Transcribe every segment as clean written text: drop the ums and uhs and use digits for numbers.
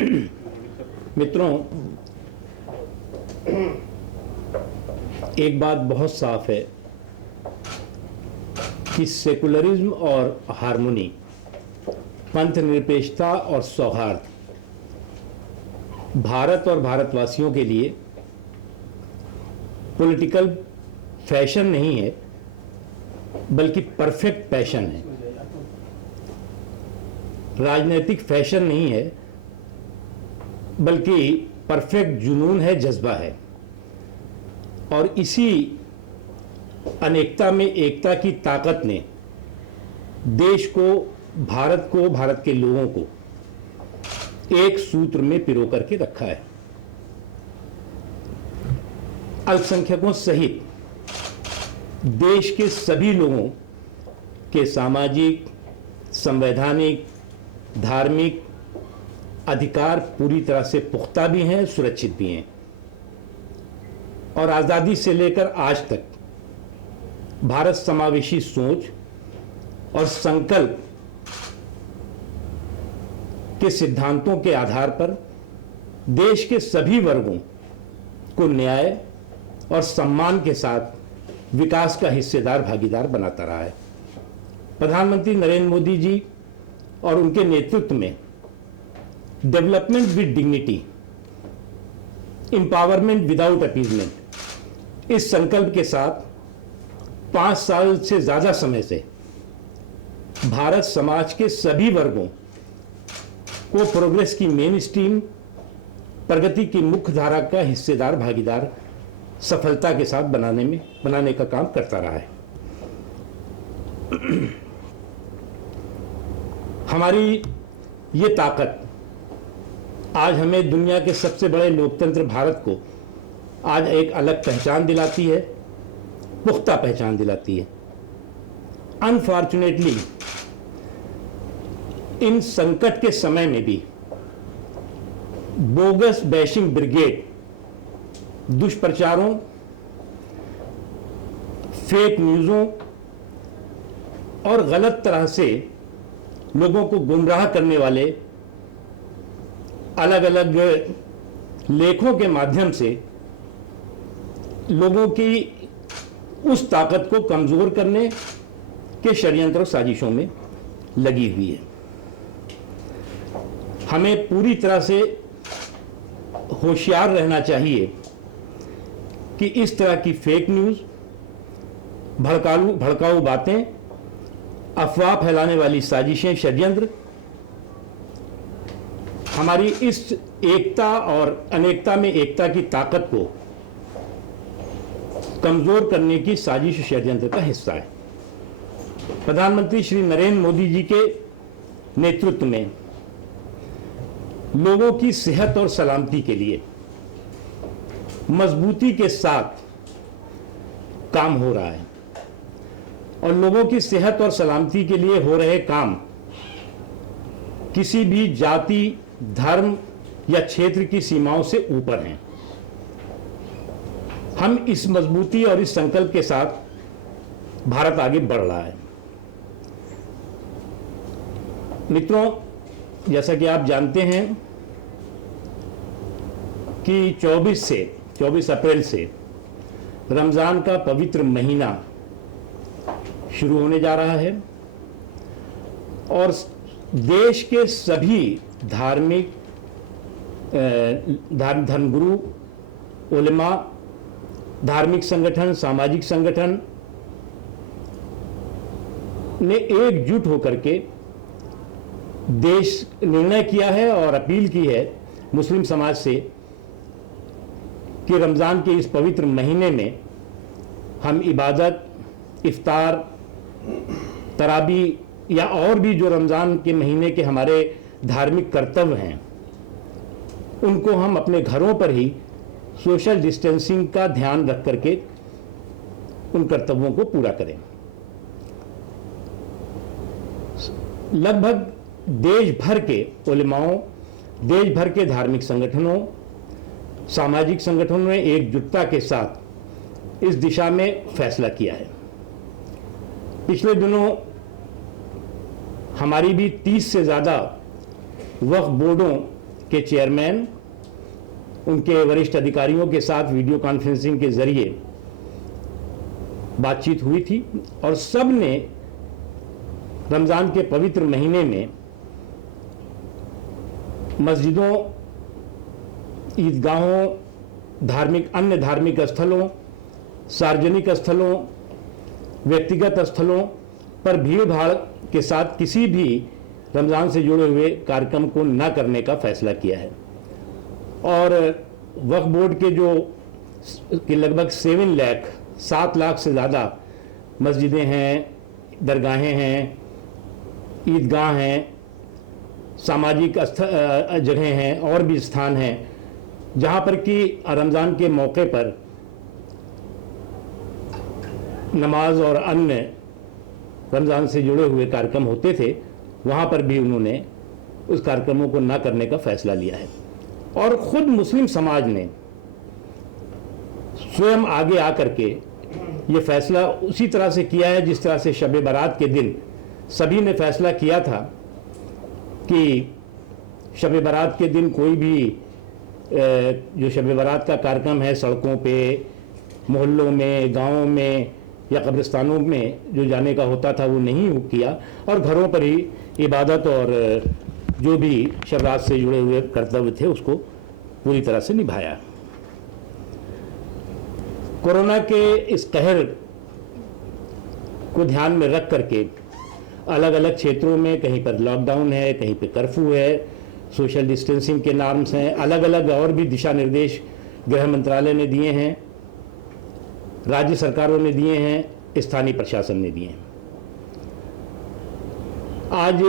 मित्रों, एक बात बहुत साफ है कि सेकुलरिज्म और हार्मोनी, पंथ निरपेक्षता और सौहार्द भारत और भारतवासियों के लिए पॉलिटिकल फैशन नहीं है, बल्कि परफेक्ट पैशन है। राजनीतिक फैशन नहीं है, बल्कि परफेक्ट जुनून है, जज्बा है। और इसी अनेकता में एकता की ताकत ने देश को, भारत के लोगों को एक सूत्र में पिरो करके रखा है। अल्पसंख्यकों सहित देश के सभी लोगों के सामाजिक, संवैधानिक, धार्मिक अधिकार पूरी तरह से पुख्ता भी हैं, सुरक्षित भी हैं। और आज़ादी से लेकर आज तक भारत समावेशी सोच और संकल्प के सिद्धांतों के आधार पर देश के सभी वर्गों को न्याय और सम्मान के साथ विकास का हिस्सेदार, भागीदार बनाता रहा है। प्रधानमंत्री नरेंद्र मोदी जी और उनके नेतृत्व में development with dignity, empowerment without appeasement, इस संकल्प के साथ 5 साल से ज्यादा समय से भारत समाज के सभी वर्गों को प्रोग्रेस की मेन स्ट्रीम, प्रगति की मुख्य धारा का हिस्सेदार, भागीदार सफलता के साथ बनाने का काम करता रहा है। हमारी ये ताकत आज हमें दुनिया के सबसे बड़े लोकतंत्र भारत को आज एक अलग पहचान दिलाती है, पुख्ता पहचान दिलाती है। अनफॉर्चुनेटली इन संकट के समय में भी बोगस बैशिंग ब्रिगेड, दुष्प्रचारों, फेक न्यूज़ों और गलत तरह से लोगों को गुमराह करने वाले अलग अलग लेखों के माध्यम से लोगों की उस ताकत को कमजोर करने के षड्यंत्र और साजिशों में लगी हुई है। हमें पूरी तरह से होशियार रहना चाहिए कि इस तरह की फेक न्यूज़, भड़काऊ बातें, अफवाह फैलाने वाली साजिशें, षड्यंत्र हमारी इस एकता और अनेकता में एकता की ताकत को कमजोर करने की साजिश, षड्यंत्र का हिस्सा है। प्रधानमंत्री श्री नरेंद्र मोदी जी के नेतृत्व में लोगों की सेहत और सलामती के लिए मजबूती के साथ काम हो रहा है। और लोगों की सेहत और सलामती के लिए हो रहे काम किसी भी जाति, धर्म या क्षेत्र की सीमाओं से ऊपर हैं। हम इस मजबूती और इस संकल्प के साथ भारत आगे बढ़ रहा है। मित्रों, जैसा कि आप जानते हैं कि 24 अप्रैल से रमज़ान का पवित्र महीना शुरू होने जा रहा है और देश के सभी धार्मिक धर्मगुरु, उलेमा, धार्मिक संगठन, सामाजिक संगठन ने एकजुट होकर के देश निर्णय किया है और अपील की है मुस्लिम समाज से कि रमज़ान के इस पवित्र महीने में हम इबादत, इफ्तार, तराबी या और भी जो रमज़ान के महीने के हमारे धार्मिक कर्तव्य हैं, उनको हम अपने घरों पर ही सोशल डिस्टेंसिंग का ध्यान रख करके उन कर्तव्यों को पूरा करें। लगभग देश भर के उलेमाओं, देश भर के धार्मिक संगठनों, सामाजिक संगठनों ने एकजुटता के साथ इस दिशा में फैसला किया है। पिछले दिनों हमारी भी 30 से ज़्यादा वक्फ बोर्डों के चेयरमैन उनके वरिष्ठ अधिकारियों के साथ वीडियो कॉन्फ्रेंसिंग के जरिए बातचीत हुई थी और सब ने रमज़ान के पवित्र महीने में मस्जिदों, ईदगाहों, अन्य धार्मिक स्थलों, सार्वजनिक स्थलों, व्यक्तिगत स्थलों पर भीड़ भाड़ के साथ किसी भी रमज़ान से जुड़े हुए कार्यक्रम को न करने का फैसला किया है। और वक्फ बोर्ड के लगभग 7 लाख से ज़्यादा मस्जिदें हैं, दरगाहें हैं, ईदगाह हैं, सामाजिक जगहें हैं और भी स्थान हैं जहाँ पर कि रमज़ान के मौके पर नमाज और अन्य रमज़ान से जुड़े हुए कार्यक्रम होते थे, वहाँ पर भी उन्होंने उस कार्यक्रमों को न करने का फैसला लिया है। और ख़ुद मुस्लिम समाज ने स्वयं आगे आकर के ये फैसला उसी तरह से किया है जिस तरह से शब बारात के दिन सभी ने फैसला किया था कि शब बारात के दिन कोई भी जो शब बारात का कार्यक्रम है सड़कों पे, मोहल्लों में, गांवों में या कब्रिस्तानों में जो जाने का होता था वो नहीं किया और घरों पर ही इबादत और जो भी शब रात से जुड़े हुए कर्तव्य थे उसको पूरी तरह से निभाया। कोरोना के इस कहर को ध्यान में रख करके अलग अलग क्षेत्रों में कहीं पर लॉकडाउन है, कहीं पर कर्फ्यू है, सोशल डिस्टेंसिंग के नॉर्म्स हैं, अलग अलग और भी दिशा निर्देश गृह मंत्रालय ने दिए हैं, राज्य सरकारों ने दिए हैं, स्थानीय प्रशासन ने दिए हैं। आज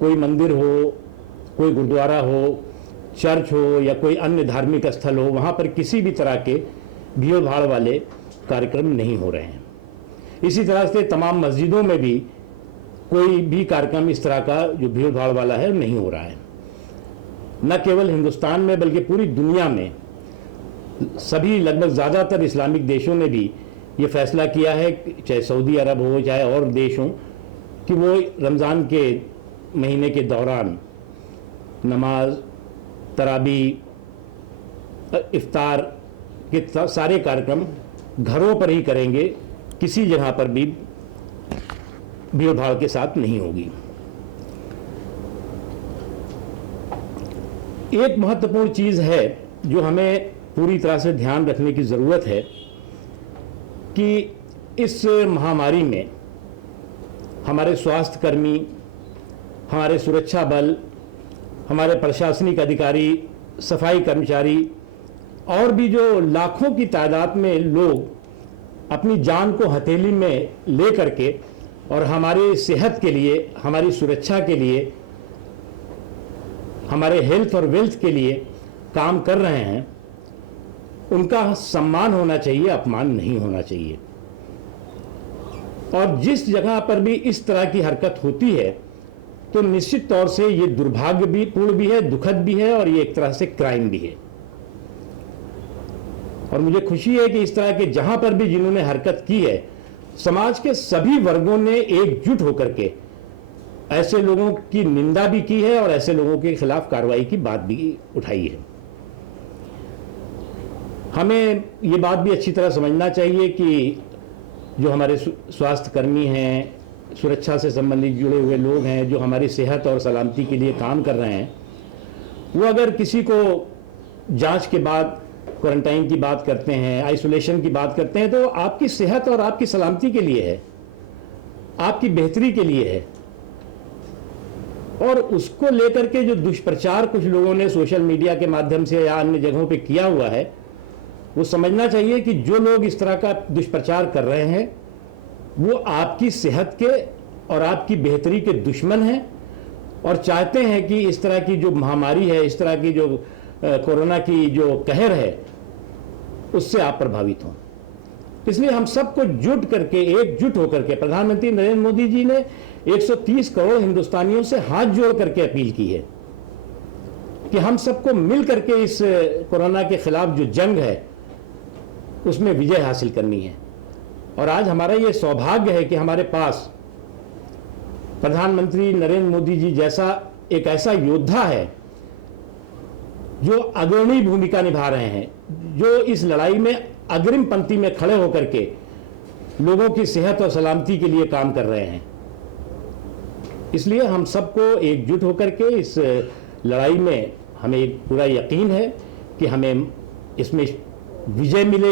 कोई मंदिर हो, कोई गुरुद्वारा हो, चर्च हो या कोई अन्य धार्मिक स्थल हो, वहाँ पर किसी भी तरह के भीड़ भाड़ वाले कार्यक्रम नहीं हो रहे हैं। इसी तरह से तमाम मस्जिदों में भी कोई भी कार्यक्रम इस तरह का जो भीड़ भाड़ वाला है नहीं हो रहा है। न केवल हिंदुस्तान में बल्कि पूरी दुनिया में सभी लगभग ज़्यादातर इस्लामिक देशों ने भी ये फैसला किया है, चाहे सऊदी अरब हो चाहे और देश हों, कि वो रमज़ान के महीने के दौरान नमाज, तरावी, इफ्तार के सारे कार्यक्रम घरों पर ही करेंगे, किसी जगह पर भी भीड़ भाड़ के साथ नहीं होगी। एक महत्वपूर्ण चीज़ है जो हमें पूरी तरह से ध्यान रखने की ज़रूरत है कि इस महामारी में हमारे स्वास्थ्यकर्मी, हमारे सुरक्षा बल, हमारे प्रशासनिक अधिकारी, सफाई कर्मचारी और भी जो लाखों की तादाद में लोग अपनी जान को हथेली में ले करके और हमारी सेहत के लिए, हमारी सुरक्षा के लिए, हमारे हेल्थ और वेल्थ के लिए काम कर रहे हैं, उनका सम्मान होना चाहिए, अपमान नहीं होना चाहिए। और जिस जगह पर भी इस तरह की हरकत होती है तो निश्चित तौर से ये दुर्भाग्य भी पूर्ण भी है, दुखद भी है और ये एक तरह से क्राइम भी है। और मुझे खुशी है कि इस तरह के जहां पर भी जिन्होंने हरकत की है, समाज के सभी वर्गों ने एकजुट होकर के ऐसे लोगों की निंदा भी की है और ऐसे लोगों के खिलाफ कार्रवाई की बात भी उठाई है। हमें ये बात भी अच्छी तरह समझना चाहिए कि जो हमारे स्वास्थ्यकर्मी हैं, सुरक्षा से संबंधित जुड़े हुए लोग हैं, जो हमारी सेहत और सलामती के लिए काम कर रहे हैं, वो अगर किसी को जांच के बाद क्वारंटाइन की बात करते हैं, आइसोलेशन की बात करते हैं, तो आपकी सेहत और आपकी सलामती के लिए है, आपकी बेहतरी के लिए है। और उसको लेकर के जो दुष्प्रचार कुछ लोगों ने सोशल मीडिया के माध्यम से या अन्य जगहों पे किया हुआ है, वो समझना चाहिए कि जो लोग इस तरह का दुष्प्रचार कर रहे हैं वो आपकी सेहत के और आपकी बेहतरी के दुश्मन हैं और चाहते हैं कि इस तरह की जो महामारी है, इस तरह की जो कोरोना की जो कहर है, उससे आप प्रभावित हों। इसलिए हम सबको जुट करके, एकजुट होकर के, प्रधानमंत्री नरेंद्र मोदी जी ने 130 करोड़ हिंदुस्तानियों से हाथ जोड़ करके अपील की है कि हम सबको मिल करके इस कोरोना के खिलाफ जो जंग है उसमें विजय हासिल करनी है। और आज हमारा ये सौभाग्य है कि हमारे पास प्रधानमंत्री नरेंद्र मोदी जी जैसा एक ऐसा योद्धा है जो अग्रणी भूमिका निभा रहे हैं, जो इस लड़ाई में अग्रिम पंक्ति में खड़े होकर के लोगों की सेहत और सलामती के लिए काम कर रहे हैं। इसलिए हम सबको एकजुट होकर के इस लड़ाई में हमें पूरा यकीन है कि हमें इसमें विजय मिले।